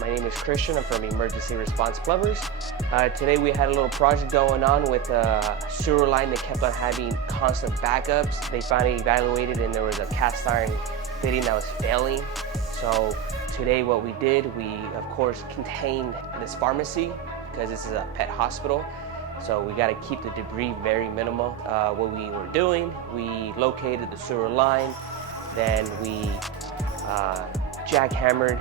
My name is Christian. I'm from Emergency Response Plumbers. Today we had a little project going on with a sewer line that kept on having constant backups. They finally evaluated and there was a cast iron fitting that was failing. So today what we did, we of course contained this pharmacy because this is a pet hospital. So we got to keep the debris very minimal. What we were doing, we located the sewer line, then we jackhammered,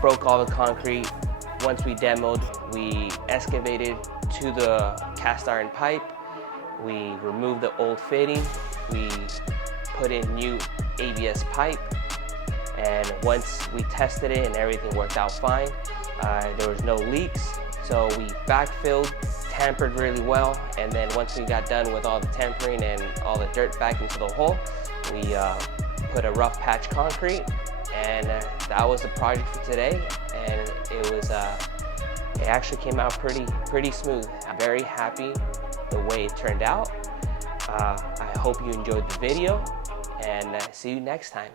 broke all the concrete. Once we demoed, we excavated to the cast iron pipe. We removed the old fitting. We put in new ABS pipe. And once we tested it and everything worked out fine, there was no leaks. So we backfilled, tampered really well. And then once we got done with all the tampering and all the dirt back into the hole, we put a rough patch concrete. And that was the project for today, and it actually came out pretty smooth. I'm very happy the way it turned out. I hope you enjoyed the video, and see you next time.